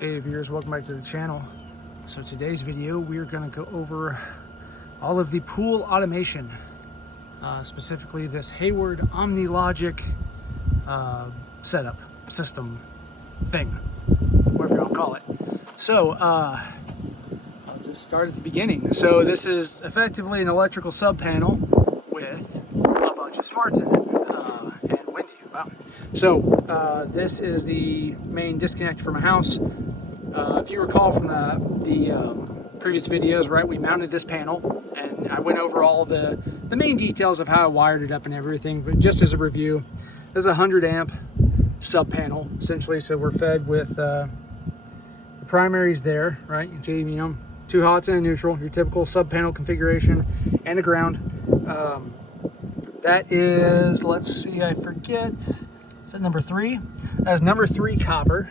Hey viewers, welcome back to the channel. So today's video we're going to go over all of the pool automation, specifically this Hayward OmniLogic setup system thing, whatever you want to call it. So I'll just start at the beginning. So this is effectively an electrical sub panel with a bunch of smarts in it, and windy. Wow. So this is the main disconnect for my house. If you recall from the previous videos, right, we mounted this panel and I went over all the main details of how I wired it up and everything. But just as a review, this is a 100 amp sub panel essentially. So we're fed with the primaries there, right? You can see, you know, 2 hots and a neutral, your typical sub panel configuration, and a ground. That is, let's see, I forget, is that number 3? That is number 3 copper.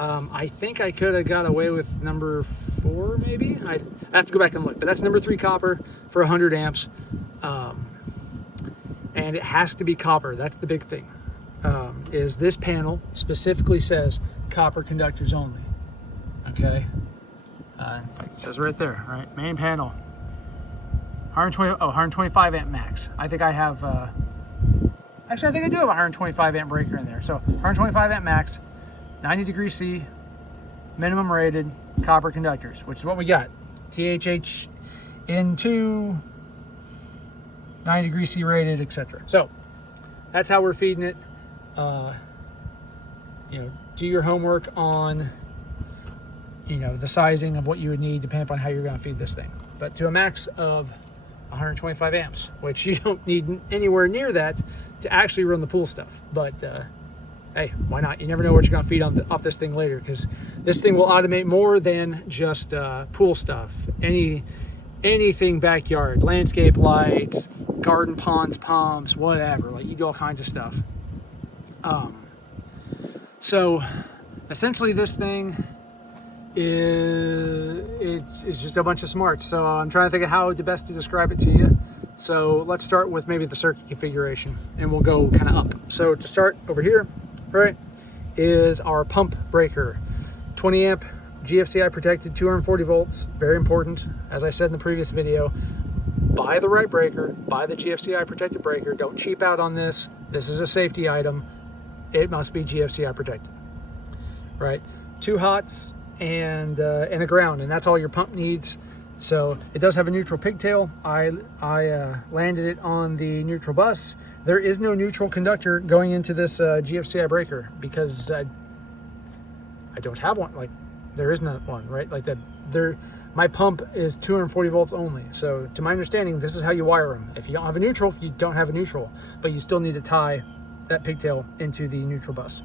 I think I could have got away with number 4, maybe. I have to go back and look, but that's number 3 copper for 100 amps. And it has to be copper. That's the big thing. Is this panel specifically says copper conductors only. Okay. In fact, it says right there, right? Main panel. 125 amp max. I think I have, actually I think I do have a 125 amp breaker in there. So 125 amp max. 90 degrees C, minimum rated copper conductors, which is what we got. THH N2, 90 degrees C rated, etc. So that's how we're feeding it. You know, do your homework on, you know, the sizing of what you would need depending on how you're going to feed this thing. But to a max of 125 amps, which you don't need anywhere near that to actually run the pool stuff. But hey, why not? You never know what you're going to feed off this thing later, because this thing will automate more than just pool stuff. Anything backyard, landscape lights, garden ponds, pumps, whatever. Like, you do all kinds of stuff. So essentially this thing it's just a bunch of smarts. So I'm trying to think of how to best to describe it to you. So let's start with maybe the circuit configuration, and we'll go kind of up. So to start over here, right, is our pump breaker. 20 amp GFCI protected, 240 volts, very important. As I said in the previous video, buy the right breaker, buy the GFCI protected breaker. Don't cheap out on this. This is a safety item. It must be GFCI protected, right? 2 hots and a ground, and that's all your pump needs. So it does have a neutral pigtail. I landed it on the neutral bus. There is no neutral conductor going into this GFCI breaker because I don't have one. Like, there is not one, right? Like that. My pump is 240 volts only. So to my understanding, this is how you wire them. If you don't have a neutral, you don't have a neutral, but you still need to tie that pigtail into the neutral bus.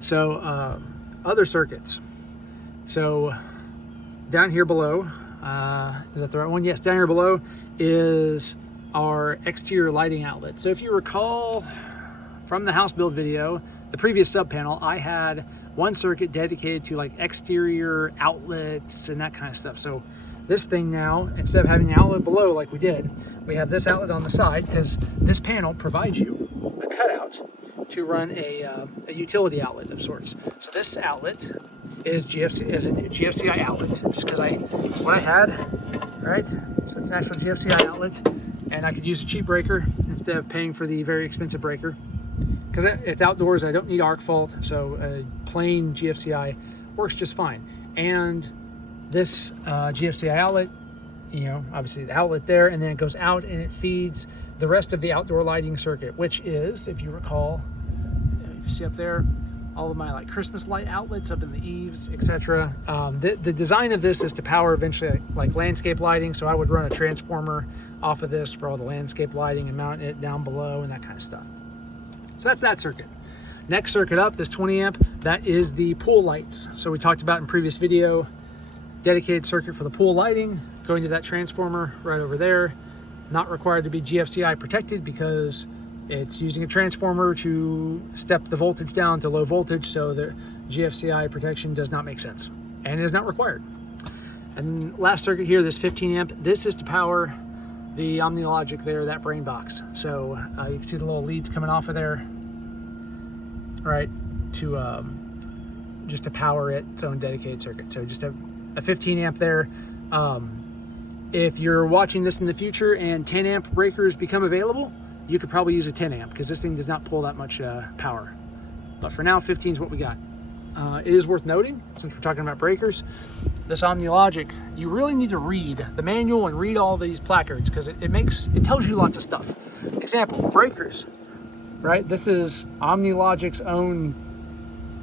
So other circuits. So down here below, is that the right one? Yes, down here below is our exterior lighting outlet. So if you recall from the house build video, the previous sub panel, I had one circuit dedicated to like exterior outlets and that kind of stuff. So this thing now, instead of having an outlet below like we did, we have this outlet on the side, because this panel provides you a cutout to run a utility outlet of sorts. So this outlet is a GFCI outlet, just because what I had, right? So it's an actual GFCI outlet, and I could use a cheap breaker instead of paying for the very expensive breaker. Because it's outdoors, I don't need arc fault, so a plain GFCI works just fine. And this GFCI outlet, you know, obviously the outlet there, and then it goes out and it feeds the rest of the outdoor lighting circuit, which is, if you recall, you see up there, all of my like Christmas light outlets up in the eaves, etc. The design of this is to power eventually like landscape lighting, so I would run a transformer off of this for all the landscape lighting and mount it down below and that kind of stuff. So that's that circuit. Next circuit up, this 20 amp, that is the pool lights. So we talked about in previous video, dedicated circuit for the pool lighting, going to that transformer right over there. Not required to be GFCI protected because it's using a transformer to step the voltage down to low voltage, so the GFCI protection does not make sense and is not required. And last circuit here, this 15 amp, this is to power the OmniLogic there, that brain box. So you can see the little leads coming off of there, right, to just to power its own dedicated circuit. So just a 15 amp there. If you're watching this in the future and 10 amp breakers become available, you could probably use a 10 amp because this thing does not pull that much power. But for now, 15 is what we got. It is worth noting, since we're talking about breakers, this OmniLogic, you really need to read the manual and read all these placards because it tells you lots of stuff. Example, breakers, right? This is OmniLogic's own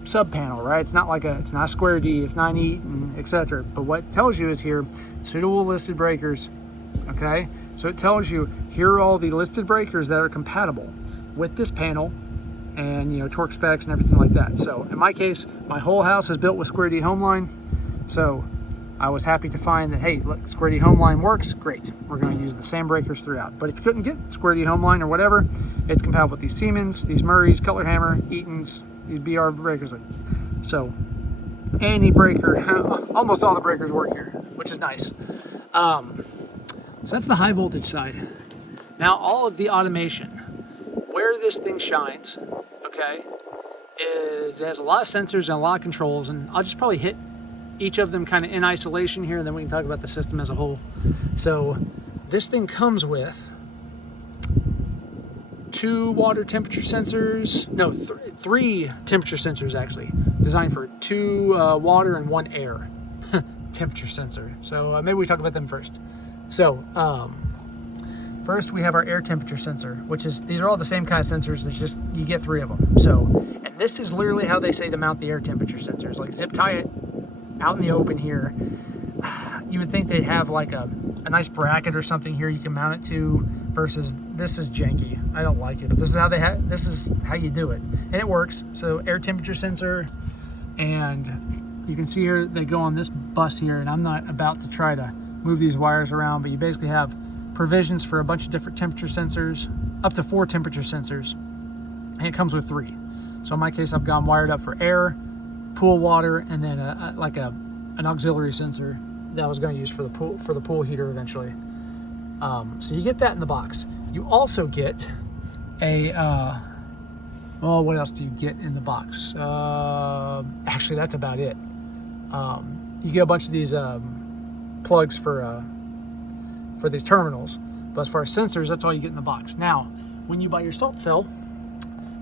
sub panel, right? It's not a square D, it's not Eaton, etc. But what it tells you is here, suitable listed breakers, okay? So it tells you, here are all the listed breakers that are compatible with this panel and, you know, torque specs and everything like that. So in my case, my whole house is built with square D Homeline. So I was happy to find that, hey, look, square D Homeline works, great. We're going to use the same breakers throughout. But if you couldn't get square D Homeline or whatever, it's compatible with these Siemens, these Murrays, Cutler Hammer, Eatons, these BR breakers. So any breaker, almost all the breakers work here, which is nice. So that's the high voltage side. Now all of the automation, where this thing shines, okay, is it has a lot of sensors and a lot of controls, and I'll just probably hit each of them kind of in isolation here, and then we can talk about the system as a whole. So this thing comes with 2 water temperature sensors, no, 3 temperature sensors actually, designed for 2 water and 1 air temperature sensor. So maybe we talk about them first. So first we have our air temperature sensor, which is, these are all the same kind of sensors, it's just you get 3 of them. So, and this is literally how they say to mount the air temperature sensors, like zip tie it out in the open here. You would think they'd have like a nice bracket or something here you can mount it to, versus this is janky. I don't like it, but this is how you do it, and it works. So air temperature sensor, and you can see here they go on this bus here, and I'm not about to try to move these wires around, but you basically have provisions for a bunch of different temperature sensors, up to 4 temperature sensors, and it comes with 3. So in my case, I've gone wired up for air, pool water, and then an auxiliary sensor that I was going to use for the pool heater eventually. So you get that in the box. You also get a well, what else do you get in the box? Actually, that's about it. You get a bunch of these plugs for these terminals, but as far as sensors, that's all you get in the box. Now, when you buy your salt cell,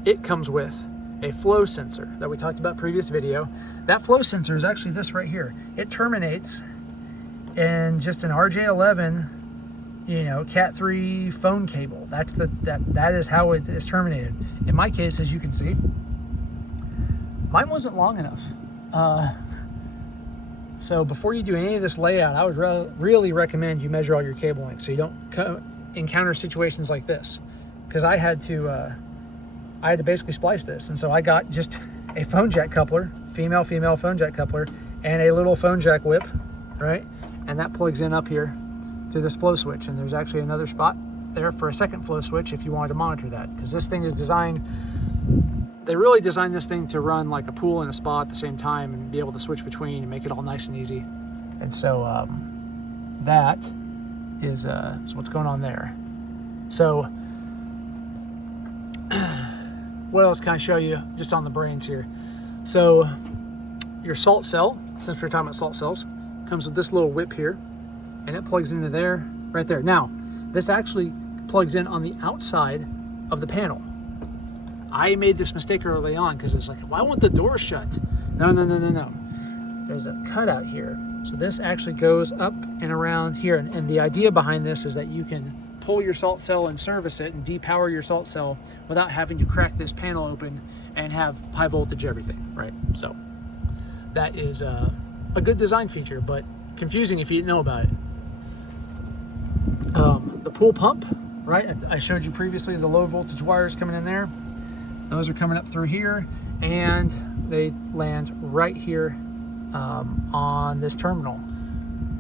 it comes with a flow sensor that we talked about previous video. That flow sensor is actually this right here. It terminates in just an RJ11, you know, Cat 3 phone cable. That is how it is terminated. In my case, as you can see, mine wasn't long enough. So before you do any of this layout, I would really recommend you measure all your cable lengths so you don't encounter situations like this. Because I had to basically splice this, and so I got just a phone jack coupler, female phone jack coupler, and a little phone jack whip, right? And that plugs in up here to this flow switch, and there's actually another spot there for a second flow switch if you wanted to monitor that, because this thing is designed, they really designed this thing to run like a pool and a spa at the same time and be able to switch between and make it all nice and easy. And so that is what's going on there. So what else can I show you just on the brains here? So your salt cell, since we're talking about salt cells, comes with this little whip here, and it plugs into there, right there. Now, this actually plugs in on the outside of the panel. I made this mistake early on because it's like, why won't the door shut? No. There's a cutout here. So this actually goes up and around here. And the idea behind this is that you can pull your salt cell and service it and depower your salt cell without having to crack this panel open and have high voltage everything, right? So that is a good design feature, but confusing if you didn't know about it. The pool pump, right? I showed you previously the low voltage wires coming in there. Those are coming up through here, and they land right here on this terminal.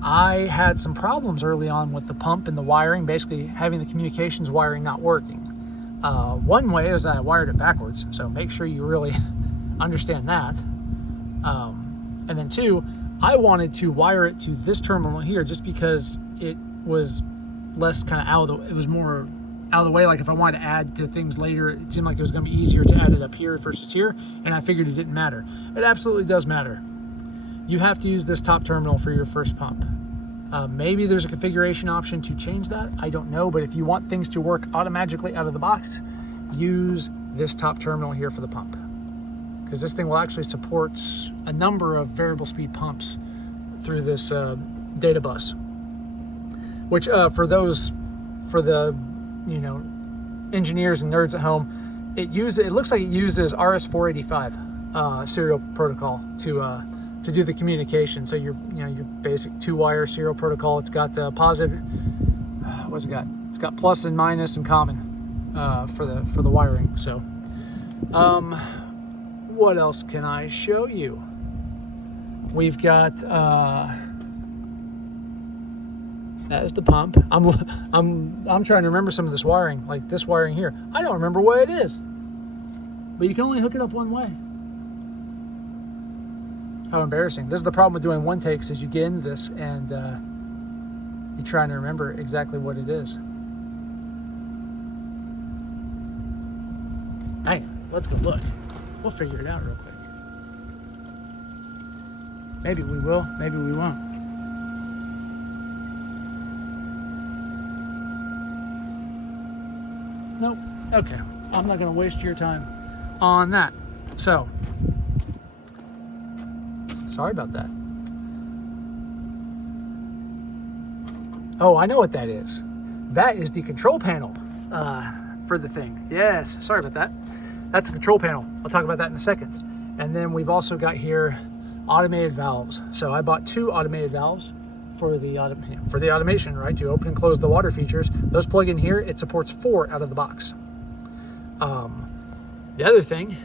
I had some problems early on with the pump and the wiring, basically having the communications wiring not working. One way is that I wired it backwards, so make sure you really understand that. And then 2, I wanted to wire it to this terminal here just because it was less kind of it was more out of the way. Like if I wanted to add to things later, it seemed like it was going to be easier to add it up here versus here, and I figured it didn't matter. It absolutely does matter. You have to use this top terminal for your first pump. Maybe there's a configuration option to change that, I don't know, but if you want things to work automatically out of the box, use this top terminal here for the pump, because this thing will actually support a number of variable speed pumps through this data bus, which for the engineers and nerds at home, it looks like it uses RS-485 serial protocol to do the communication. So your basic 2-wire serial protocol. It's got the positive. What's it got? It's got plus and minus and common for the wiring. So, what else can I show you? We've got that is the pump. I'm trying to remember some of this wiring, like this wiring here. I don't remember where it is, but you can only hook it up one way. How embarrassing. This is the problem with doing one takes, is you get into this and you're trying to remember exactly what it is. Dang, let's go look. We'll figure it out real quick. Maybe we will, maybe we won't. Nope. Okay. I'm not going to waste your time on that. So, sorry about that. Oh, I know what that is. That is the control panel for the thing. Yes. Sorry about that. That's the control panel. I'll talk about that in a second. And then we've also got here automated valves. So I bought 2 automated valves for the automation, right? To open and close the water features. Those plug in here. It supports 4 out of the box. The other thing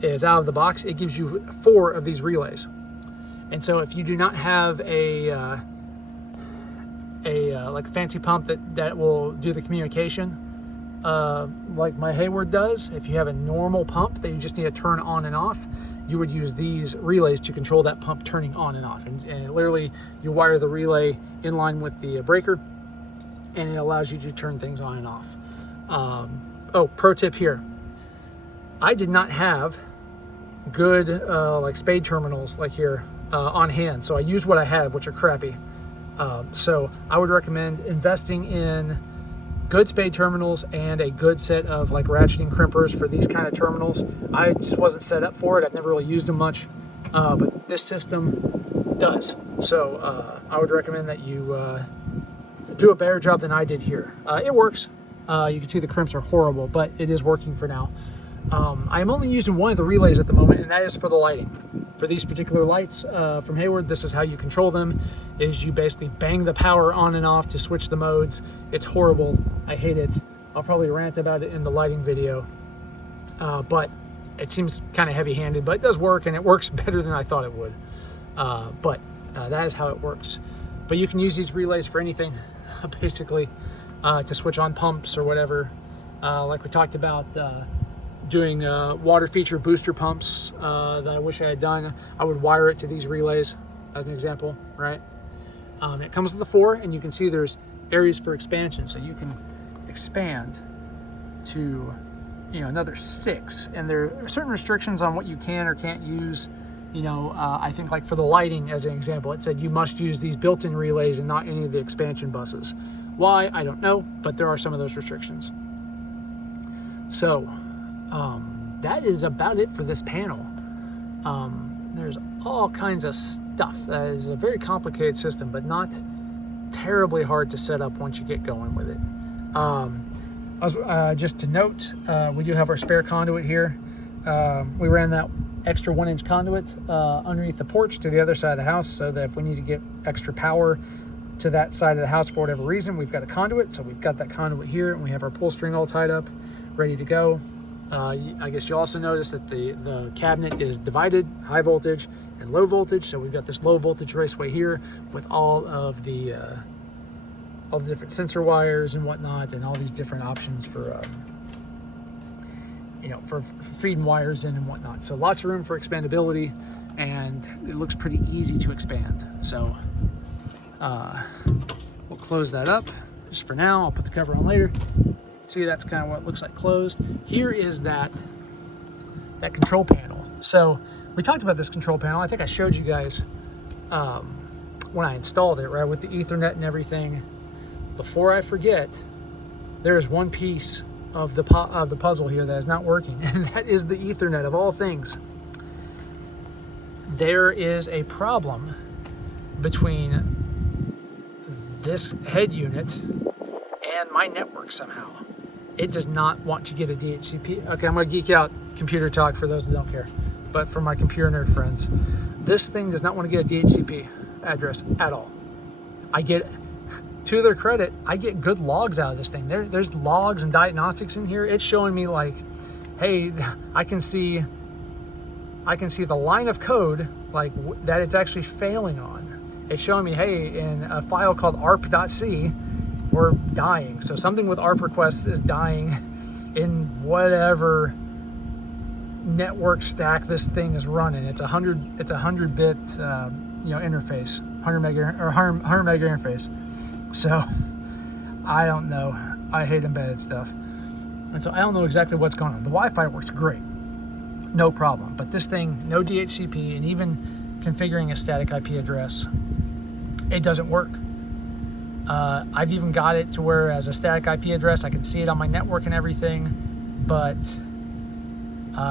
is, out of the box, it gives you 4 of these relays. And so if you do not have a like a fancy pump that will do the communication, like my Hayward does, if you have a normal pump that you just need to turn on and off, you would use these relays to control that pump turning on and off. And literally, you wire the relay in line with the breaker, and it allows you to turn things on and off. Oh, pro tip here. I did not have good like spade terminals like here on hand, so I used what I had, which are crappy. So I would recommend investing in good spade terminals and a good set of like ratcheting crimpers for these kind of terminals. I just wasn't set up for it. I've never really used them much, but this system does. So I would recommend that you do a better job than I did here. It works. You can see the crimps are horrible, but it is working for now. I am only using one of the relays at the moment, and that is for the lighting. For these particular lights from Hayward, this is how you control them, is you basically bang the power on and off to switch the modes. It's horrible. I hate it. I'll probably rant about it in the lighting video, but it seems kind of heavy-handed, but it does work, and it works better than I thought it would. But that is how it works. But you can use these relays for anything, basically, to switch on pumps or whatever. Like we talked about, doing water feature booster pumps that I wish I had done. I would wire it to these relays as an example, right? It comes with the 4, and you can see there's areas for expansion, so you can expand to another 6, and there are certain restrictions on what you can or can't use. I think like for the lighting, as an example, it said you must use these built-in relays and not any of the expansion buses. Why, I don't know, but there are some of those restrictions. So that is about it for this panel. There's all kinds of stuff. That is a very complicated system, but not terribly hard to set up once you get going with it. Just to note, we do have our spare conduit here. We ran that extra 1-inch conduit underneath the porch to the other side of the house, so that if we need to get extra power to that side of the house for whatever reason, we've got a conduit. So we've got that conduit here, and we have our pull string all tied up, ready to go. I guess you also notice that the cabinet is divided, high voltage and low voltage. So we've got this low voltage raceway here with all of the different sensor wires and whatnot, and all these different options for for feeding wires in and whatnot. So lots of room for expandability, and it looks pretty easy to expand. So we'll close that up, just for now. I'll put the cover on later. See, that's kind of what it looks like closed. Here is that control panel. So we talked about this control panel. I think I showed you guys when I installed it, right, with the Ethernet and everything. Before I forget, there is one piece of the puzzle here that is not working, and that is the Ethernet of all things. There is a problem between this head unit and my network somehow. It does not want to get a DHCP. Okay, I'm going to geek out computer talk for those that don't care, but for my computer nerd friends, this thing does not want to get a DHCP address at all. I get, to their credit, I get good logs out of this thing. There's logs and diagnostics in here. It's showing me like, hey, I can see the line of code like that it's actually failing on. It's showing me, hey, in a file called arp.c, we're dying. So something with ARP requests is dying in whatever network stack this thing is running. It's a 100-bit interface, 100 mega interface. So I don't know. I hate embedded stuff, and so I don't know exactly what's going on. The Wi-Fi works great, no problem. But this thing, no DHCP, and even configuring a static IP address, it doesn't work. I've even got it to where as a static IP address, I can see it on my network and everything, but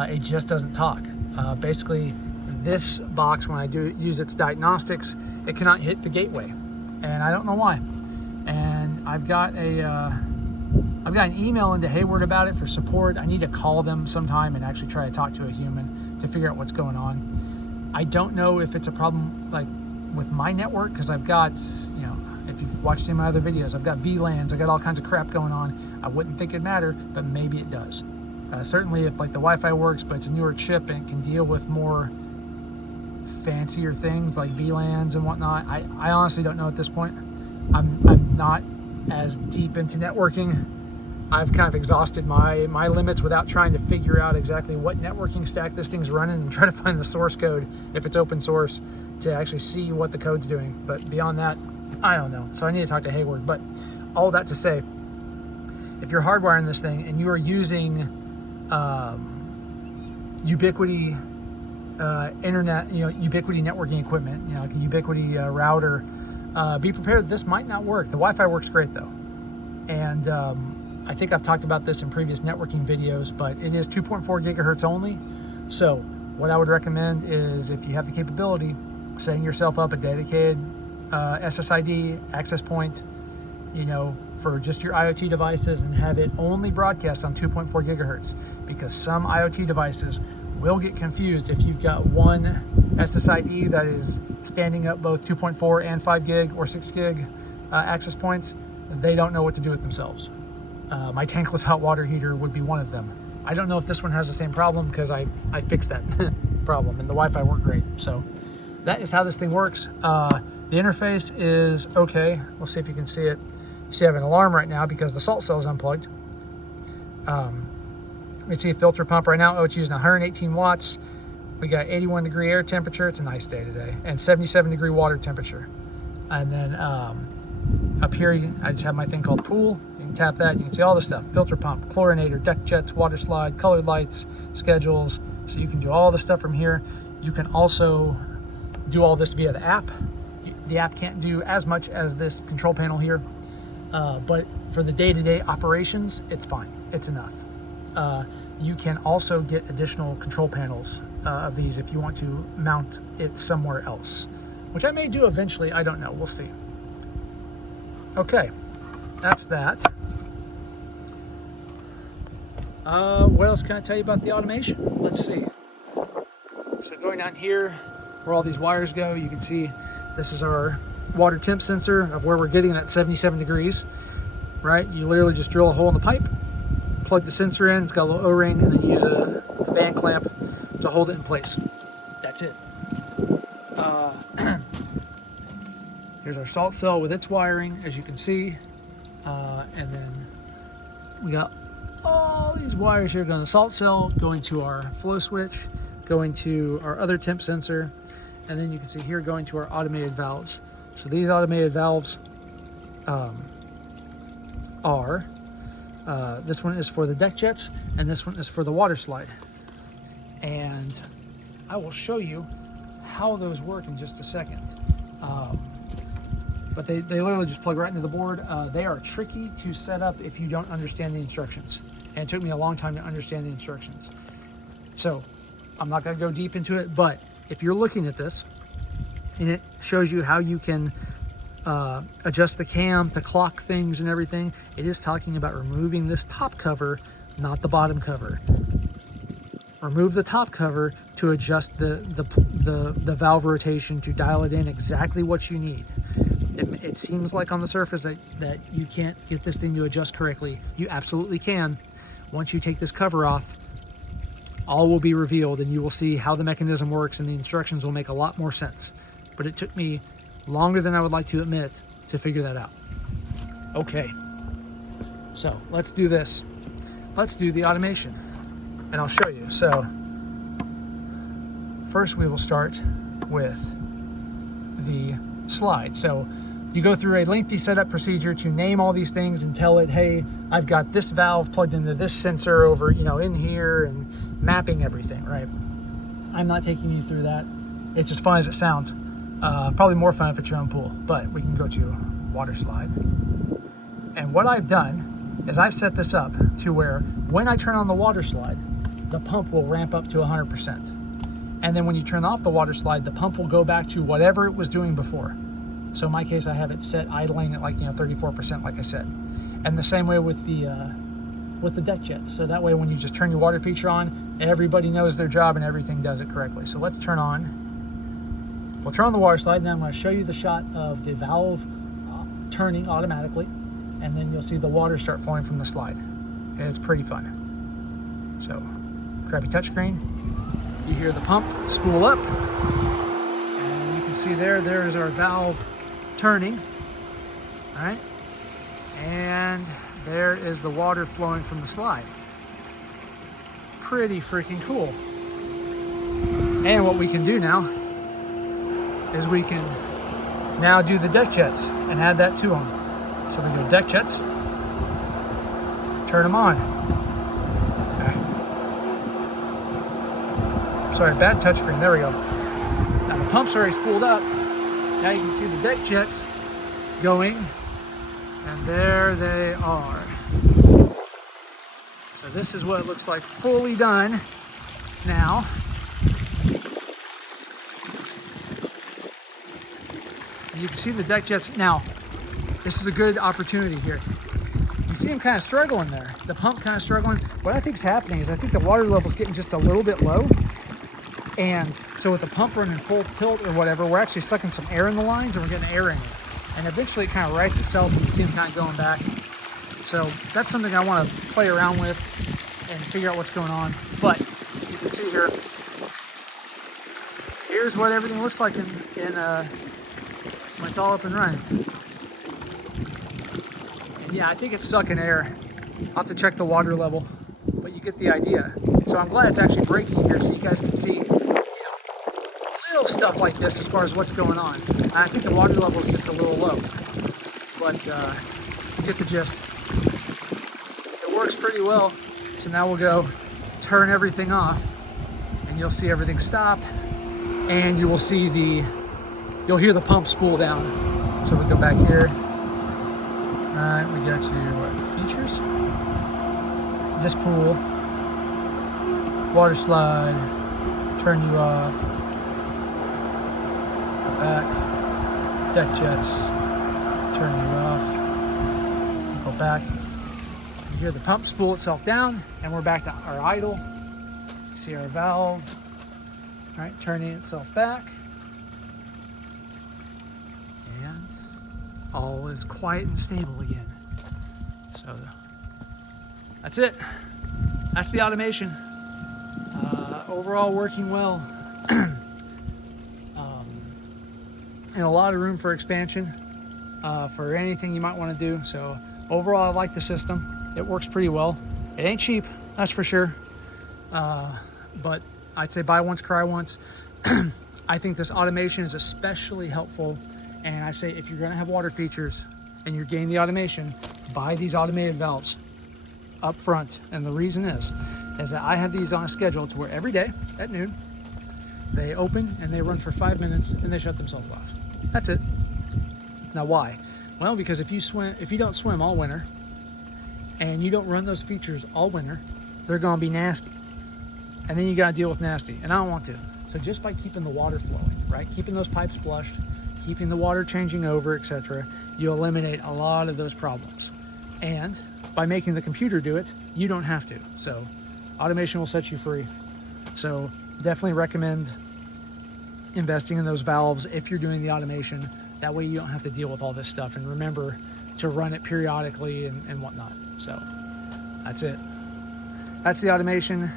it just doesn't talk. Basically, this box, when I do use its diagnostics, it cannot hit the gateway, and I don't know why. And I've got an email into Hayward about it for support. I need to call them sometime and actually try to talk to a human to figure out what's going on. I don't know if it's a problem like with my network, because I've got, if you've watched any of my other videos, I've got VLANs, I got all kinds of crap going on. I wouldn't think it'd matter, but maybe it does. Certainly if like the Wi-Fi works, but it's a newer chip and it can deal with more fancier things like VLANs and whatnot. I honestly don't know at this point. I'm not as deep into networking. I've kind of exhausted my limits without trying to figure out exactly what networking stack this thing's running and try to find the source code, if it's open source, to actually see what the code's doing. But beyond that, I don't know. So I need to talk to Hayward. But all that to say, if you're hardwiring this thing and you are using Ubiquiti internet, Ubiquiti networking equipment, like a Ubiquiti router, be prepared that this might not work. The Wi-Fi works great though. And I think I've talked about this in previous networking videos, but it is 2.4 gigahertz only. So what I would recommend is, if you have the capability, setting yourself up a dedicated SSID access point, for just your IoT devices, and have it only broadcast on 2.4 gigahertz, because some IoT devices will get confused if you've got one SSID that is standing up both 2.4 and 5 gig or 6 gig access points. They don't know what to do with themselves. My tankless hot water heater would be one of them. I don't know if this one has the same problem, because I fixed that problem and the Wi-Fi worked great. So that is how this thing works. The interface is okay. We'll see if you can see it. You see I have an alarm right now because the salt cell is unplugged. We see a filter pump right now. Oh, it's using 118 watts. We got 81 degree air temperature. It's a nice day today. And 77 degree water temperature. And then up here, I just have my thing called pool. You can tap that. You can see all the stuff. Filter pump, chlorinator, duct jets, water slide, colored lights, schedules. So you can do all the stuff from here. You can also do all this via the app. The app can't do as much as this control panel here. But for the day-to-day operations, it's fine. It's enough. You can also get additional control panels of these if you want to mount it somewhere else, which I may do eventually. I don't know. We'll see. Okay, that's that. What else can I tell you about the automation? Let's see. So going down here, where all these wires go, you can see this is our water temp sensor of where we're getting that 77 degrees, right? You literally just drill a hole in the pipe, plug the sensor in, it's got a little O-ring, and then you use a band clamp to hold it in place. That's it. Here's our salt cell with its wiring, as you can see. And then we got all these wires here going to the salt cell, going to our flow switch, going to our other temp sensor, and then you can see here going to our automated valves. So these automated valves are, this one is for the deck jets and this one is for the water slide. And I will show you how those work in just a second. But they literally just plug right into the board. They are tricky to set up if you don't understand the instructions. And it took me a long time to understand the instructions. So I'm not gonna go deep into it, but if you're looking at this and it shows you how you can adjust the cam to clock things and everything, it is talking about removing this top cover, not the bottom cover. Remove the top cover to adjust the valve rotation to dial it in exactly what you need. It seems like on the surface that you can't get this thing to adjust correctly. You absolutely can. Once you take this cover off, all will be revealed and you will see how the mechanism works, and the instructions will make a lot more sense. But it took me longer than I would like to admit to figure that out. Okay, so let's do this. Let's do the automation and I'll show you. So first we will start with the slide. So you go through a lengthy setup procedure to name all these things and tell it, hey, I've got this valve plugged into this sensor over, in here, and mapping everything, right? I'm not taking you through that. It's as fun as it sounds. Probably more fun if it's your own pool, but we can go to water slide. And what I've done is I've set this up to where when I turn on the water slide, the pump will ramp up to 100%. And then when you turn off the water slide, the pump will go back to whatever it was doing before. So in my case, I have it set idling at 34%, like I said. And the same way with the deck jets. So that way, when you just turn your water feature on, everybody knows their job and everything does it correctly. So let's turn on. We'll turn on the water slide, and then I'm going to show you the shot of the valve turning automatically, and then you'll see the water start flowing from the slide. And it's pretty fun. So grab your touchscreen. You hear the pump spool up, and you can see there's our valve turning. All right, and there is the water flowing from the slide. Pretty freaking cool. And what we can do now is we can now do the deck jets and add that to them. So we go deck jets, turn them on. Okay. Sorry, bad touchscreen, there we go. Now the pump's already spooled up. Now you can see the deck jets going, and there they are. So this is what it looks like fully done now. You can see the deck jets. Now, this is a good opportunity here. You see them kind of struggling there. The pump kind of struggling. What I think is happening is I think the water level's getting just a little bit low. And so with the pump running full tilt or whatever, we're actually sucking some air in the lines and we're getting air in it. And eventually it kind of rights itself and you see them kind of going back. So that's something I want to play around with and figure out what's going on. But you can see here, here's what everything looks like when it's all up and running. And yeah, I think it's sucking air. I'll have to check the water level, but you get the idea. So I'm glad it's actually braking here so you guys can see little stuff like this as far as what's going on. And I think the water level is just a little low, but you get the gist. It works pretty well. So now we'll go turn everything off and you'll see everything stop, and you will see you'll hear the pump spool down. So we go back here. All right, we got to what, features? This pool, water slide, turn you off, go back, deck jets, turn you off, go back. You hear the pump spool itself down, and we're back to our idle. See our valve, all right, turning itself back. And all is quiet and stable again. So that's it. That's the automation. Overall working well. And a lot of room for expansion for anything you might want to do. So overall, I like the system. It works pretty well. It ain't cheap, that's for sure. But I'd say buy once, cry once. I think this automation is especially helpful. And I say if you're gonna have water features, and you're getting the automation, buy these automated valves up front. And the reason is that I have these on a schedule to where every day at noon, they open and they run for 5 minutes and they shut themselves off. That's it. Now why? Well, because if you don't swim all winter and you don't run those features all winter, they're gonna be nasty. And then you gotta deal with nasty, and I don't want to. So just by keeping the water flowing, right? Keeping those pipes flushed, keeping the water changing over, etc., you eliminate a lot of those problems. And by making the computer do it, you don't have to. So automation will set you free. So definitely recommend investing in those valves if you're doing the automation. That way you don't have to deal with all this stuff, and remember to run it periodically and whatnot. So that's it. That's the automation.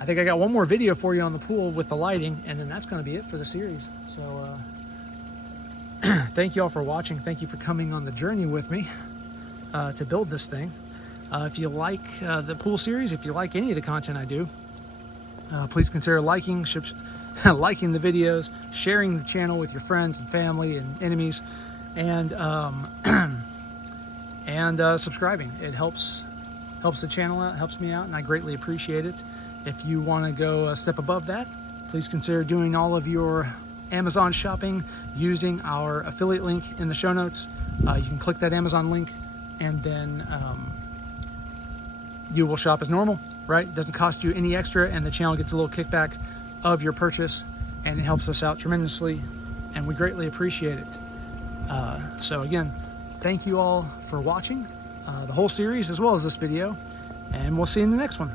I think I got one more video for you on the pool with the lighting, and then that's going to be it for the series. So thank you all for watching. Thank you for coming on the journey with me to build this thing. If you like the pool series, if you like any of the content I do, please consider liking liking the videos, sharing the channel with your friends and family and enemies, and subscribing. It helps the channel out, helps me out, and I greatly appreciate it. If you want to go a step above that, please consider doing all of your Amazon shopping using our affiliate link in the show notes. You can click that Amazon link, and then you will shop as normal, right? It doesn't cost you any extra, and the channel gets a little kickback of your purchase, and it helps us out tremendously, and we greatly appreciate it. So again, thank you all for watching the whole series as well as this video, and we'll see you in the next one.